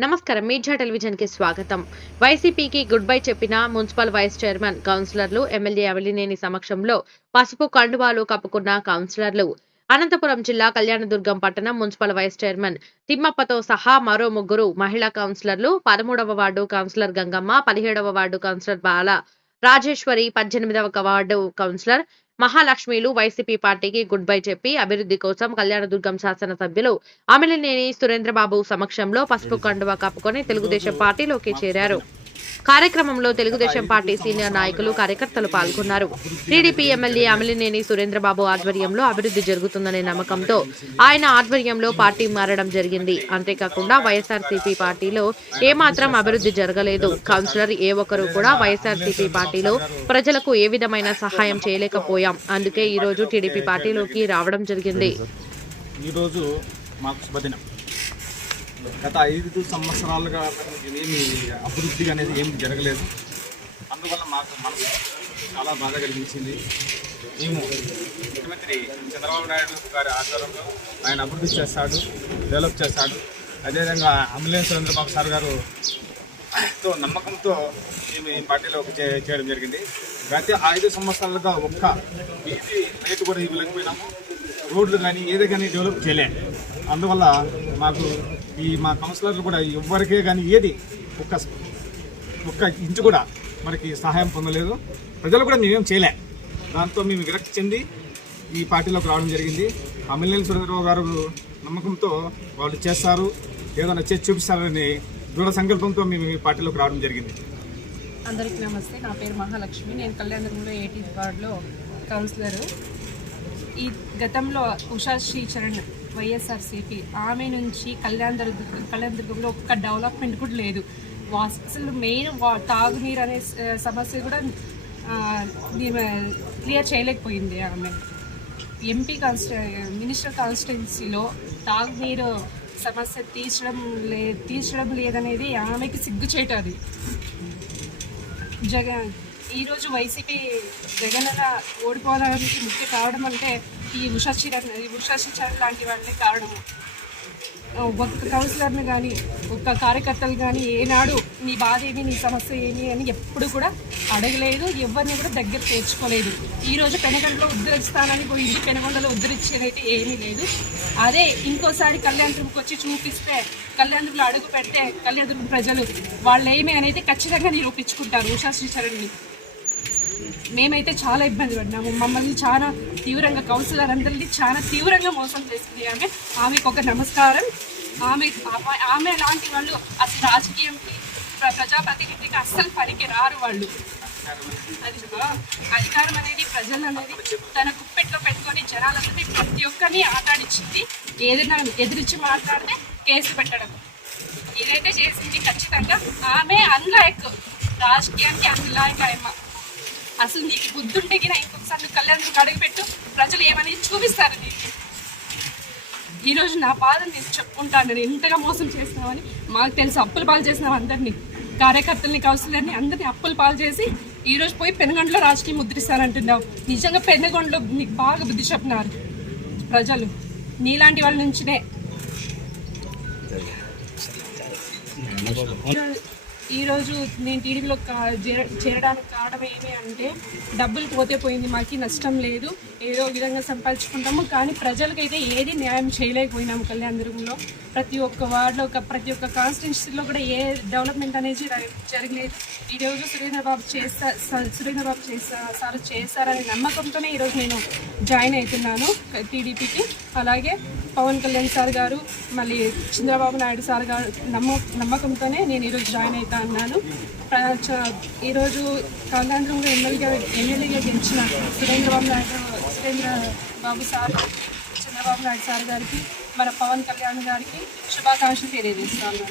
నమస్కారం. మీడియా టెలివిజన్కి స్వాగతం. వైసీపీకి గుడ్ బై చెప్పిన మున్సిపల్ వైస్ చైర్మన్ కౌన్సిలర్లు ఎమ్మెల్యే అవలినేని సమక్షంలో పసుపు కండువాలు కప్పుకున్న కౌన్సిలర్లు. అనంతపురం జిల్లా కళ్యాణదుర్గం పట్టణం మున్సిపల్ వైస్ చైర్మన్ తిమ్మప్పతో సహా మరో ముగ్గురు మహిళా కౌన్సిలర్లు పదమూడవ వార్డు కౌన్సిలర్ గంగమ్మ పదిహేడవ వార్డు కౌన్సిలర్ బాల రాజేశ్వరి పద్దెనిమిదవ వార్డు కౌన్సిలర్ మహాలక్ష్మిలు వైసీపీ పార్టీకి గుడ్ బై చెప్పి అభివృద్ధి కోసం కళ్యాణదుర్గం శాసనసభ్యులు అమిలినేని సురేంద్రబాబు సమక్షంలో పసుపు కండువా కప్పుకొని తెలుగుదేశం పార్టీలోకి చేరారు. కార్యక్రమంలో తెలుగుదేశం పార్టీ సీనియర్ నాయకులు కార్యకర్తలు పాల్గొన్నారు. టీడీపీ ఎమ్మెల్యే అమిలినేని సురేంద్రబాబు ఆధ్వర్యంలో అభివృద్ధి జరుగుతుందనే నమ్మకంతో ఆయన ఆధ్వర్యంలో పార్టీ మారడం జరిగింది. అంతేకాకుండా వైఎస్ఆర్సీపీ పార్టీలో ఏమాత్రం అభివృద్ధి జరగలేదు. కౌన్సిలర్ ఏ ఒక్కరు కూడా వైఎస్ఆర్సీపీ పార్టీలో ప్రజలకు ఏ విధమైన సహాయం చేయలేకపోయాం. అందుకే ఈరోజు టీడీపీ పార్టీలోకి రావడం జరిగింది. ఈరోజు మాకు శుభదినం. గత ఐదు సంవత్సరాలుగా ఏమి అభివృద్ధి అనేది ఏం జరగలేదు. అందువల్ల మాకు మనకు చాలా బాధ కలిగించింది. మేము ముఖ్యమంత్రి చంద్రబాబు నాయుడు గారి ఆధ్వర్యంలో ఆయన అభివృద్ధి చేస్తాడు డెవలప్ చేస్తాడు. అదేవిధంగా అంబులెన్స్ సురేంద్రబాబు సార్ గారు తో నమ్మకంతో మేము ఈ పార్టీలోకి చే చేయడం జరిగింది. గత ఐదు సంవత్సరాలుగా ఒక్క వీధి రేటు కూడా ఇవ్వలేకపోయినాము. రోడ్లు కానీ ఏది కానీ డెవలప్ చేయలే. అందువల్ల మాకు ఈ మా కౌన్సిలర్లు కూడా ఎవ్వరికే కానీ ఏది ఒక్క ఒక్క ఇంచు కూడా మనకి సహాయం పొందలేదు. ప్రజలు కూడా మేమేం చేయలే. దాంతో మేము విరక్తి చెంది ఈ పార్టీలోకి రావడం జరిగింది. అమిలేని సురేంద్రరావు గారు నమ్మకంతో వాళ్ళు చేస్తారు. ఏదైనా చేసి చూపిస్తారని దృఢ సంకల్పంతో మేము ఈ పార్టీలోకి రావడం జరిగింది. అందరికీ నమస్తే. నా పేరు మహాలక్ష్మి. నేను కళ్యాణంలో ఎయిటీ వార్డులో కౌన్సిలరు. ఈ గతంలో ఉషా శ్రీచరణ్ వైఎస్ఆర్సీపీ. ఆమె నుంచి కళ్యాణ దర్ కళ్యాణ దుర్గంలో ఒక్క డెవలప్మెంట్ కూడా లేదు. వాస్ అసలు మెయిన్ వా తాగునీరు అనే సమస్య కూడా క్లియర్ చేయలేకపోయింది ఆమె. ఎంపీ కాన్స్టి మినిస్టర్ కాన్స్టిట్యున్సీలో తాగునీరు సమస్య తీర్చడం లే తీర్చడం లేదనేది ఆమెకి సిగ్గుచేటు అది. జగన్ ఈరోజు వైసీపీ జగన్ ఓడిపోవడానికి ముఖ్య కావడం అంటే ఈ ఉషా చిరణ్ ఈ ఉషా చిరణ్ లాంటి వాళ్ళే కారణము. ఒక్క కౌన్సిలర్ని కానీ ఒక్క కార్యకర్తలు కానీ ఏనాడు నీ బాధ ఏమి నీ సమస్య ఏమి అని ఎప్పుడు కూడా అడగలేదు ఎవరిని కూడా దగ్గర చేర్చుకోలేదు. ఈరోజు పెనగండలో ఉద్ధరిస్తానని పోయింది పెనగొండలో ఉద్ధరించేదైతే ఏమీ లేదు. అదే ఇంకోసారి కళ్యాణదుర్గకి వచ్చి చూపిస్తే కళ్యాణదుర్గలో అడుగు పెడితే కళ్యాణదుర్గ ప్రజలు వాళ్ళు ఏమి అనేది ఖచ్చితంగా నిరూపించుకుంటారు ఉషా శ్రీచరణ్ని మేమైతే చాలా ఇబ్బంది పడినాము మమ్మల్ని చాలా తీవ్రంగా కౌన్సిలర్ అందరినీ చాలా తీవ్రంగా మోసం చేసింది ఆమె. ఆమెకు ఒక నమస్కారం. ఆమె ఆమె- ఆమె లాంటి వాళ్ళు అసలు రాజకీయంకి ప్రజాప్రతినిధికి అస్సలు పనికి రారు వాళ్ళు. అది అధికారం అనేది ప్రజలు అనేది తన కుప్పెట్లో పెట్టుకొని జనాలందరినీ ప్రతి ఒక్కరిని ఆటాడిచ్చింది. ఏదైనా ఎదిరించి మాట్లాడితే కేసు పెట్టడం. ఇదైతే చేసింది ఖచ్చితంగా. ఆమె అన్లాయక్ రాజకీయానికి అన్లాయక్ అసలు నీకు బుద్ధుంటే గిన ఇంకొకసారి నువ్వు కళ్యాణ్ అడుగుపెట్టు ప్రజలు ఏమని చూపిస్తారు నీకు? ఈరోజు నా బాధను నేను చెప్పుకుంటాను. నేను ఎంతగా మోసం చేసినామని మాకు తెలుసు. అప్పుల పాలు చేసినాం అందరినీ. కార్యకర్తల్ని కౌన్సిలర్ని అందరినీ అప్పులు పాలు చేసి ఈరోజు పోయి పెనుగొండలో రాజకీయం ముద్రిస్తానంటున్నావు. నిజంగా పెనుగొండలో నీకు బాగా బుద్ధి చెప్పినారు ప్రజలు. నీలాంటి వాళ్ళ నుంచినే. ఈరోజు నేను టీడీపీలో కా- చేరడానికి కారణం ఏమి అంటే డబ్బులు పోతే పోయింది మాకు నష్టం లేదు ఏదో విధంగా సంపాదించుకుంటాము కానీ ప్రజలకైతే ఏది న్యాయం చేయలేకపోయినాము కళ్యాణదుర్గంలో ప్రతి ఒక్క వార్డులో ఒక ప్రతి ఒక్క కాన్స్టిట్యున్సీలో కూడా ఏ డెవలప్మెంట్ అనేది జరగలేదు. ఈరోజు సురేంద్రబాబు చేస్తా సురేంద్రబాబు చేస్తా సార్ చేస్తారనే నమ్మకంతోనే ఈరోజు నేను జాయిన్ అవుతున్నాను టీడీపీకి. అలాగే పవన్ కళ్యాణ్ సార్ గారు మళ్ళీ చంద్రబాబు నాయుడు సార్ గారు నమ్మ నమ్మకంతోనే నేను ఈరోజు జాయిన్ అవుతాను. అన్నాను. చ- ఈరోజు కళ్యాణంలో ఎమ్మెల్యేగా ఎమ్మెల్యేగా గెలిచిన సురేంద్రబాబు నాయుడు సురేంద్ర బాబు సార్ చంద్రబాబు నాయుడు సార్ గారికి మన పవన్ కళ్యాణ్ గారికి శుభాకాంక్షలు తెలియజేస్తాను